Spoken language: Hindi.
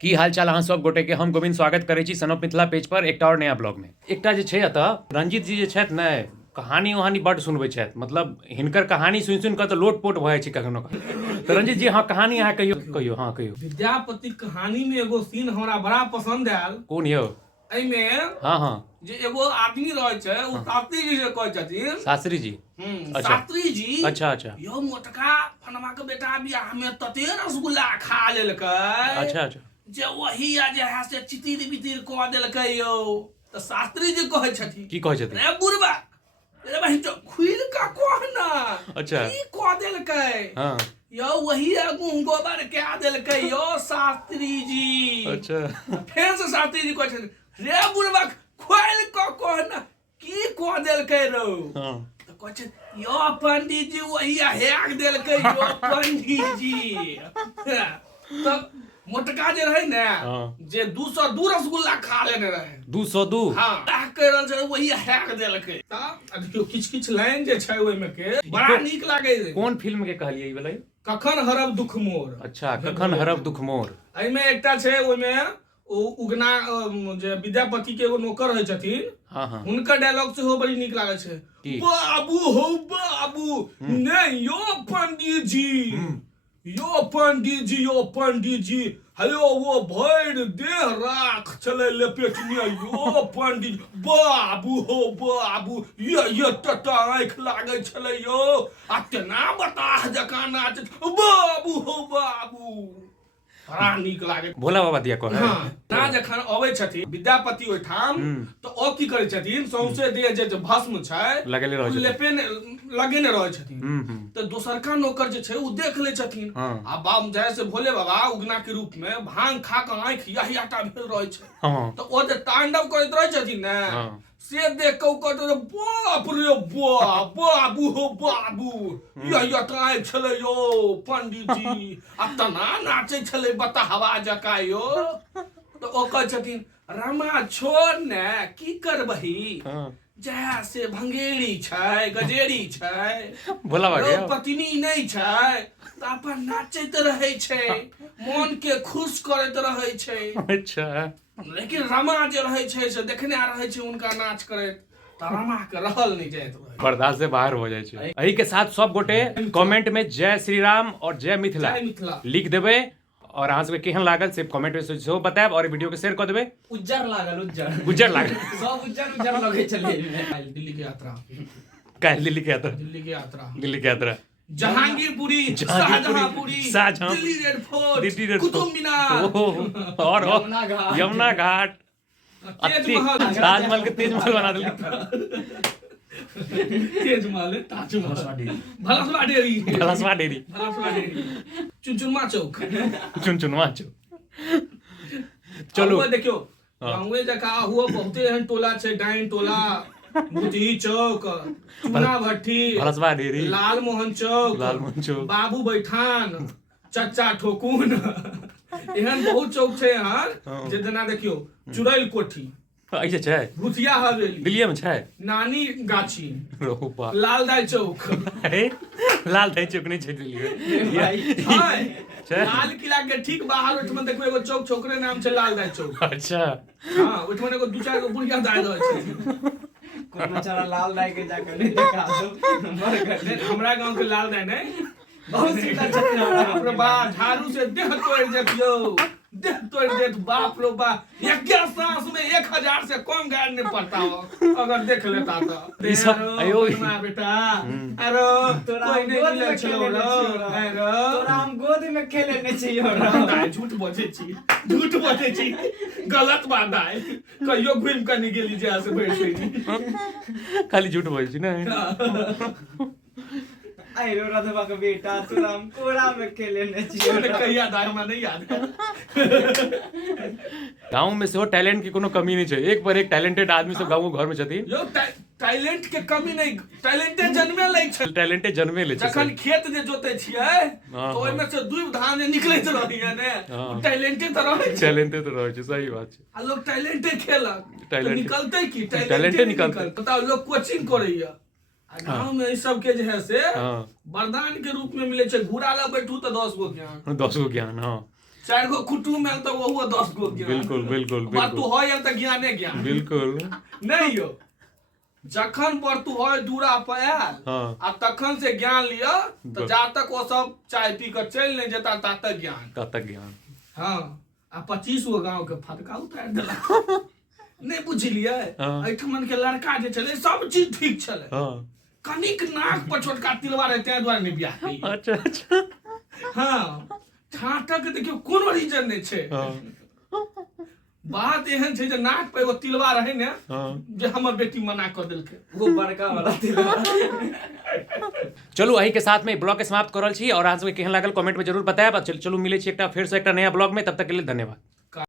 की हाल चाल अहाँ सब गोटे के हम गोविंद स्वागत करै छी सन ऑफ मिथिला पेज पर एकटा और नया ब्लॉग में। एकटा जे छै एतऽ रंजीत जी जे छथि ने कहानी वहानी बड्ड सुनबै छथि, मतलब हिनकर कहानी सुनि सुनि कऽ तऽ लोटपोट भऽ जाइ छै कखनो कखनो। तऽ रंजीत जी हाँ कहानी अहाँ कहियो हाँ कहियो। विद्यापति कहानी में एगो सीन हमरा बड़ा पसंद आयल। कोन यौ? एमे हाँ हाँ जे एगो आदमी रहे छै उ शास्त्री जी से कहै छथिन। शास्त्री जी? अच्छा। शास्त्री जी अच्छा अच्छा यो मोटका फनमा के बेटा बियाह में तते रसगुल्ला खा लेलकै। अच्छा अच्छा जे वही जे है से चितिर बितिर कऽ देलकै यौ। तऽ शास्त्री जी कहै छथिन की कहै छथिन? रे बुढ़बा रे बहिन तो खुल का कहना। अच्छा की कऽ देलकै? हाँ यो वही गुण गोबर कह देलकै यो शास्त्री जी। अच्छा फेर से शास्त्री जी कहै छथिन रे बुढ़बा खोल कऽ कहना की कऽ देलकै रौ। हाँ तऽ कहै छै यो पंडित जी वही हैक देलकै यो पंडित जी। तब मोटका जे रहे ने जे 202 रसगुल्ला खा लेने रहे 202 हाँ कह रहल छै वही हैक देलकै। तऽ देखियो किछ किछ लाइन जे छै ओइ में के बड़ा नीक लागे। कोन फिल्म के कहलियै ई वाला? कखन हरब दुख मोर। अच्छा कखन हरब दुख मोर। एहिमे एकटा छै ओइमे उगना जे विद्यापति के एगो नौकर रहै छथिन। हाँ हाँ हुनकर डायलॉग सेहो बड़ी नीक लागै छै। बाबू हो बाबू नहीं यो पंडित जी यो पंडित जी यो पंडित जी हेलो वो भैर देह राख चले लपेट में यो पंडित बाबू हो बाबू ये टटा आँख लागे छले यो आ तेना बताह जकाँ नाच बाबू हो बाबू बड़ा नीक लागे। भोला बाबा दिया कहै। हाँ ना जखन अबै छथिन विद्यापति ओइठाम तऽ ओ की करै छथिन सौंसे देह जे भस्म छै लगेले रहै छथिन लेपेने लगेने रहै छथिन। तऽ दोसरका नौकर जे छै उ देख लै छथिन आ बाम जाय से भोले बाबा उगना के रूप में भांग खा के आँख यहियाटा भेल रहै छै। तऽ ओ जे तांडव करैत रहै छथिन ने से देख के कहत बाप रे बाप बाबू हो बाबू यहियाटा आँख छले यो पंडित जी आ तना नाचै छले बताहवा जकाँ यो। तऽ ओ कहै छथिन रमा छोड़ ने की करबही जहाँ से भंगेरी छै गजेरी छै भोला बाबा पत्नी नहीं छै तऽ अपन नाचैत रहे छै मन के खुश करैत रहे छै। अच्छा लेकिन रमा जे रहे छै से देखने रहे छै उनका नाच करैत तऽ रमा के रहल नहीं जाइत रहे बर्दाश्त से बाहर हो जाए छै। एही के साथ सब गोटे कमेंट में जय श्री राम और जय मिथिला लिख देबै और अहाँ सबके केहन लागल से कमेंट में सेहो बताएब और वीडियो के शेयर कऽ देबै। उज्जर लागल उज्जर लागल सब उज्जर लगे चले दिल्ली के यात्रा काल्हि दिल्ली के यात्रा दिल्ली के यात्रा जहांगीरपुरी शाहजहांपुरी दिल्ली रेड फोर्ट कुतुब मीनार और यमुना घाट ताजमहल के तेजमहल बना दिल्ली तेजमहल ताजमहल भलसवा डेरी चुनचुनमा चौक चलो देखियो गाँवे जका हुआ बहुते एहन टोला छै डाइन टोला बुधही चौक चूना भट्ठी भलसवा डेरी लाल मोहन चौक बाबू बैठान चच्चा ठोकुन एहन बहुत चौक छै यहाँ जे जेना देखियो चुड़ैल कोठी ऐसे छै भूतिया हवेली दिल्ली में छै नानी गाछी रोपा लाल दाई चौक लाल दाई चौक नहीं छै दिल्ली में लाल किला के ठीक बाहर ओठमे देखो एगो चौक छोकरे नाम छै लाल दाई चौक। अच्छा हां ओठमे एगो दू चार गो बुढ़िया दाई रहै छै कोनो चारा लाल दाई के जाके नहीं देखा दो हमरा गांव के लाल दाई नहीं बहुत सीधा छथिन हमरा बा झाड़ू से देह तोड़ जतियो देह तोड़ देत बाप रो बा 11 सांस में 1000 से कम गाड़ नहीं पड़ता हो अगर देख लेता तो ई सब आयो बेटा अरे तोरा कोई नहीं मिले छलो रो तोरा हम गोद में खेले नहीं चाहिए रो झूठ बोले छी गलत बात है कहियो घुम के नहीं गेली जे से बैठ गई खाली झूठ बोले छी ना आई रो राधवा का बेटा तोरा हम कोरा में खेले नहीं चाहिए कहिया दाई हमरा नहीं याद गांव में से टैलेंट की कोनो कमी नहीं छै। एक पर एक टैलेंटेड आदमी सब गांव घर में छथिन। यो टैलेंट के कमी नहीं टैलेंटे जन्मे लै छै टैलेंटे जन्मे लै छै। जखन खेत जे जोते छियै तो ओइ में से दुब धान निकलैत रहैया ने टैलेंटे त रहै छै सही बात छै। आ लोग टैलेंटे खेलक टैलेंट निकलतै की टैलेंटे निकलतै बताओ लोग कोचिंग करैया गाँव में इस सब के जो है से वरदान के रूप में मिले छै घूरा ला बैठू तो 10 गो ज्ञान हाँ 4 गो कुटुम आयल तऽ ओहो 10 गो ज्ञान। बिल्कुल बिल्कुल बात तू बिल्कुल है या तऽ ज्ञाने ज्ञान बिल्कुल। नहीं यो। जखन पर तू है दूरा पर आयल हाँ। आ तखन से ज्ञान लिया तो जा तक वो सब चाय पी कर चल नहीं जेता ता तक ज्ञान। तक ज्ञान। हाँ आ 25 गो गांव के फटका उतार देला नहीं बुझलिए। हाँ। एठमन के लड़का जे छले सब चीज ठीक छले, हाँ। कनिक नाक पर छोटका तिलवा रहे तै द्वारा नहीं बियाह कइले। अच्छा अच्छा। हाँ ठाटक देखियो कोनो रीजन नहीं छे। बात एहन छै जे नाक पे एगो तिलवा रहे ने जे हमर बेटी मना कर देलकै, वो बड़का वाला तिलवा। चलू अही के साथ में ब्लॉग के समाप्त करल छी और अहाँ सबके केहन लागल कमेंट में जरूर बताएब। चलू मिले छी एकटा फेर से एकटा नया ब्लॉग में, तब तक के लिए धन्यवाद।